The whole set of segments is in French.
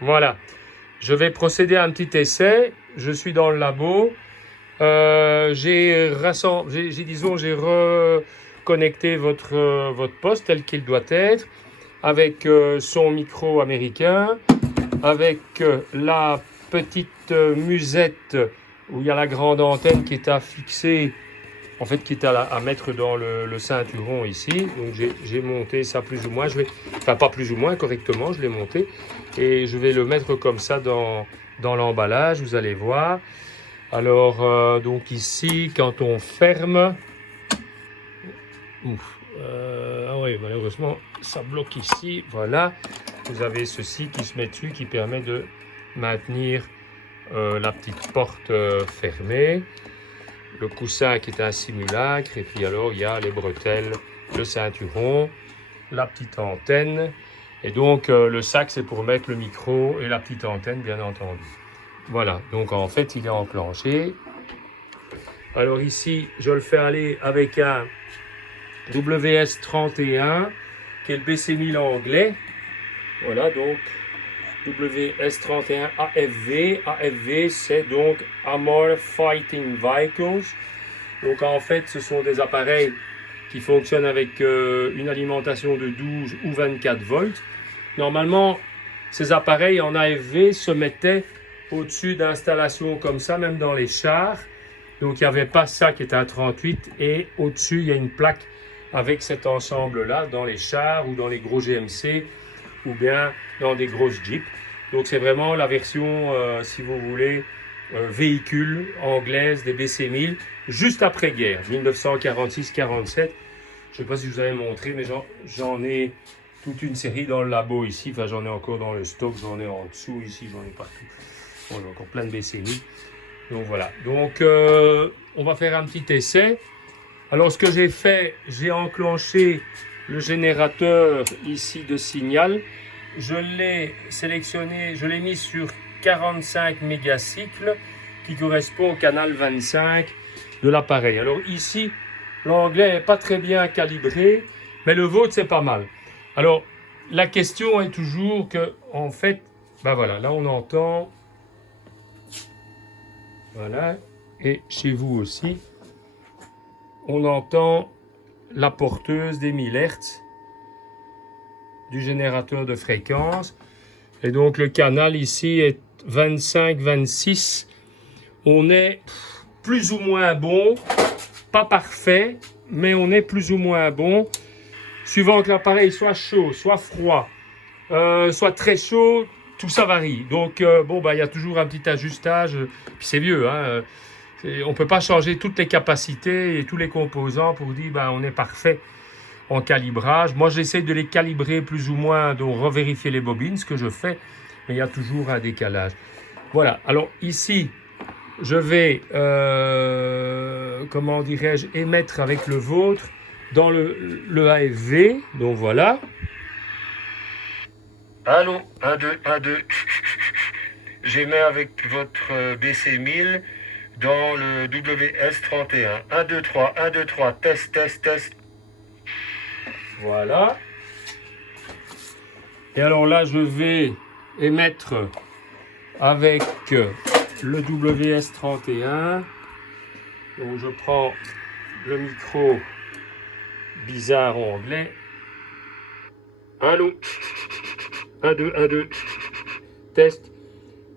Voilà. Je vais procéder à un petit essai. Je suis dans le labo. J'ai reconnecté votre poste tel qu'il doit être, avec son micro américain, avec la petite musette où il y a la grande antenne qui est à fixer, en fait qui est à mettre dans le ceinturon ici. Donc j'ai monté ça plus ou moins, enfin pas plus ou moins, correctement, je l'ai monté. Et je vais le mettre comme ça dans l'emballage, vous allez voir. Alors, donc ici, quand on ferme... ah oui, malheureusement, ça bloque ici. Voilà. Vous avez ceci qui se met dessus, qui permet de maintenir la petite porte fermée. Le coussin qui est un simulacre. Et puis alors, il y a les bretelles, le ceinturon, la petite antenne. Et donc, le sac, c'est pour mettre le micro et la petite antenne, bien entendu. Voilà, donc en fait, il est enclenché. Alors ici, je le fais aller avec un WS31, qui est le BC1000 anglais. Voilà, donc WS31 AFV. AFV, c'est donc Armored Fighting Vehicles. Donc en fait, ce sont des appareils qui fonctionnent avec une alimentation de 12 ou 24 volts. Normalement, ces appareils en AFV se mettaient au-dessus d'installations comme ça, même dans les chars. Donc il n'y avait pas ça qui était à 38 et au-dessus il y a une plaque avec cet ensemble-là dans les chars ou dans les gros GMC ou bien dans des grosses Jeeps. Donc c'est vraiment la version, si vous voulez, véhicule anglaise des BC1000, juste après-guerre, 1946-47. Je ne sais pas si je vous avais montré, mais j'en ai toute une série dans le labo ici. Enfin, j'en ai encore dans le stock, j'en ai en dessous ici, j'en ai partout. On a encore plein de BC1000. Donc voilà. Donc on va faire un petit essai. Alors ce que j'ai fait, j'ai enclenché le générateur ici de signal. Je l'ai sélectionné, je l'ai mis sur 45 mégacycles qui correspond au canal 25 de l'appareil. Alors ici, l'anglais n'est pas très bien calibré, mais le vôtre c'est pas mal. Alors la question est toujours que, en fait, ben voilà, là on entend. Voilà, et chez vous aussi, on entend la porteuse des 1000 Hz du générateur de fréquence. Et donc le canal ici est 25-26. On est plus ou moins bon, pas parfait, mais on est plus ou moins bon, suivant que l'appareil soit chaud, soit froid, soit très chaud. Tout ça varie. Donc, bon, bah, il y a toujours un petit ajustage. Puis c'est vieux, hein. On ne peut pas changer toutes les capacités et tous les composants pour dire, bah, on est parfait en calibrage. Moi, j'essaie de les calibrer plus ou moins, donc revérifier les bobines, ce que je fais. Mais il y a toujours un décalage. Voilà. Alors, ici, je vais, comment dirais-je, émettre avec le vôtre dans le AFV. Donc, voilà. Allô, 1, 2, 1, 2. J'émets avec votre BC1000 dans le WS31. 1, 2, 3, 1, 2, 3, test, test, test. Voilà. Et alors là, je vais émettre avec le WS31. Donc je prends le micro bizarre anglais. Allô, 1, 2, 1, 2, test.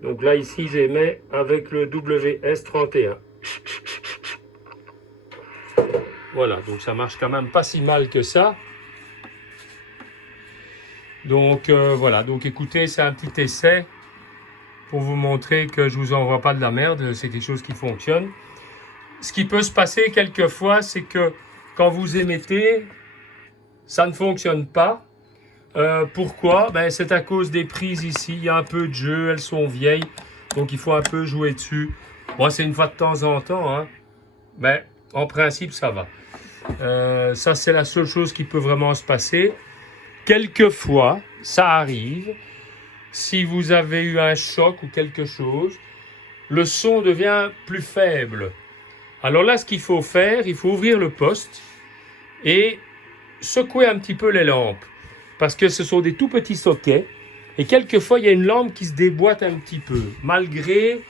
Donc là, ici, j'émets avec le WS31. Voilà, donc ça marche quand même pas si mal que ça. Donc voilà, donc écoutez, c'est un petit essai pour vous montrer que je vous envoie pas de la merde, c'est quelque chose qui fonctionne. Ce qui peut se passer quelquefois, c'est que quand vous émettez, ça ne fonctionne pas. Pourquoi? Ben, c'est à cause des prises ici, il y a un peu de jeu, elles sont vieilles, donc il faut un peu jouer dessus. Moi, c'est une fois de temps en temps, hein. Mais en principe, ça va. Ça, c'est la seule chose qui peut vraiment se passer. Quelquefois, ça arrive, si vous avez eu un choc ou quelque chose, le son devient plus faible. Alors là, ce qu'il faut faire, il faut ouvrir le poste et secouer un petit peu les lampes. Parce que ce sont des tout petits sockets. Et quelquefois, il y a une lampe qui se déboîte un petit peu, malgré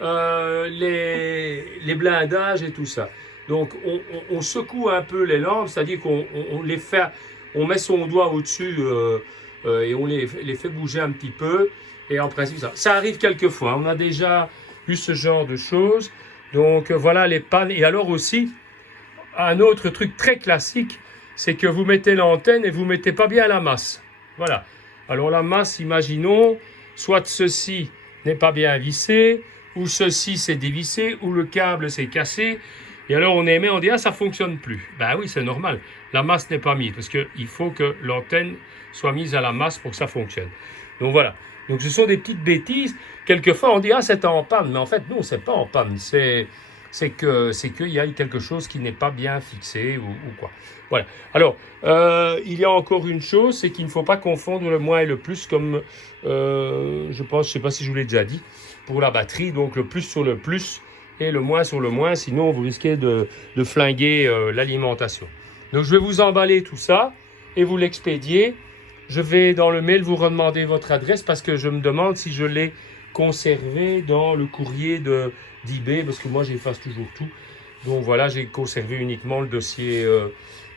les blindages et tout ça. Donc, on secoue un peu les lampes, c'est-à-dire qu'on les fait, on met son doigt au-dessus et on les fait bouger un petit peu. Et en principe, ça arrive quelquefois. On a déjà eu ce genre de choses. Donc, voilà les pannes. Et alors aussi, un autre truc très classique, c'est que vous mettez l'antenne et vous ne mettez pas bien la masse. Voilà. Alors, la masse, imaginons, soit ceci n'est pas bien vissé, ou ceci s'est dévissé, ou le câble s'est cassé. Et alors on émet, on dit, ah, ça ne fonctionne plus. Ben oui, c'est normal. La masse n'est pas mise, parce qu'il faut que l'antenne soit mise à la masse pour que ça fonctionne. Donc voilà. Donc ce sont des petites bêtises. Quelquefois, on dit, ah, c'est en panne. Mais en fait, non, c'est pas en panne. C'est qu'il y a quelque chose qui n'est pas bien fixé ou quoi. Voilà. Alors, il y a encore une chose, c'est qu'il ne faut pas confondre le moins et le plus, comme je pense, je ne sais pas si je vous l'ai déjà dit, pour la batterie. Donc le plus sur le plus et le moins sur le moins, sinon vous risquez de flinguer l'alimentation. Donc je vais vous emballer tout ça et vous l'expédier. Je vais dans le mail vous redemander votre adresse parce que je me demande si je l'ai conservé dans le courrier d'eBay, parce que moi j'efface toujours tout. Donc voilà, j'ai conservé uniquement le dossier,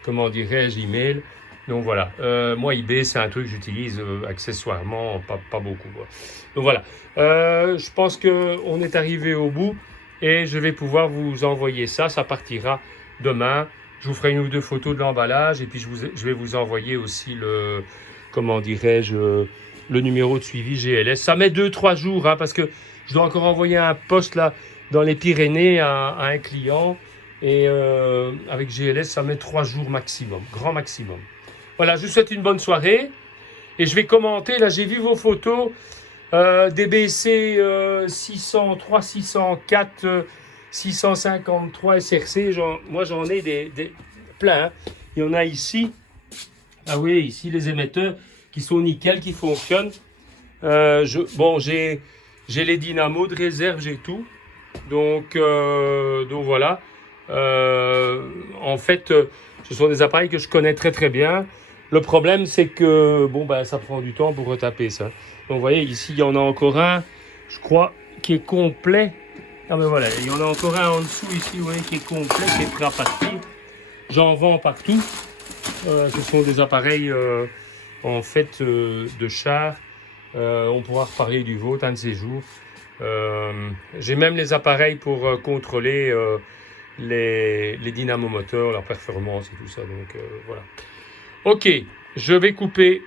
comment dirais-je, email. Donc voilà, moi eBay c'est un truc que j'utilise accessoirement, pas beaucoup, quoi. Donc voilà, je pense qu'on est arrivé au bout et je vais pouvoir vous envoyer ça. Ça partira demain. Je vous ferai une ou deux photos de l'emballage et puis je vais vous envoyer aussi le, comment dirais-je, le numéro de suivi GLS. Ça met 2-3 jours hein, parce que je dois encore envoyer un poste là dans les Pyrénées à un client et avec GLS ça met 3 jours maximum, grand maximum. Voilà, je vous souhaite une bonne soirée et je vais commenter. Là, j'ai vu vos photos des BC 603, 604, 653 SRC. Moi, j'en ai plein. Hein. Il y en a ici. Ah oui, ici, les émetteurs qui sont nickel, qui fonctionnent. Bon, j'ai les dynamos de réserve, j'ai tout. Donc voilà. En fait, ce sont des appareils que je connais très très bien. Le problème, c'est que bon, ben, ça prend du temps pour retaper ça. Donc, vous voyez, ici, il y en a encore un, je crois, qui est complet. Ah ben voilà, il y en a encore un en dessous ici, vous voyez, qui est complet, qui est prêt à partir. J'en vends partout. Ce sont des appareils, en fait, de char. On pourra reparler du vôtre un de ces jours. J'ai même les appareils pour contrôler les dynamomoteurs, leur performance et tout ça. Donc, voilà. Ok, je vais couper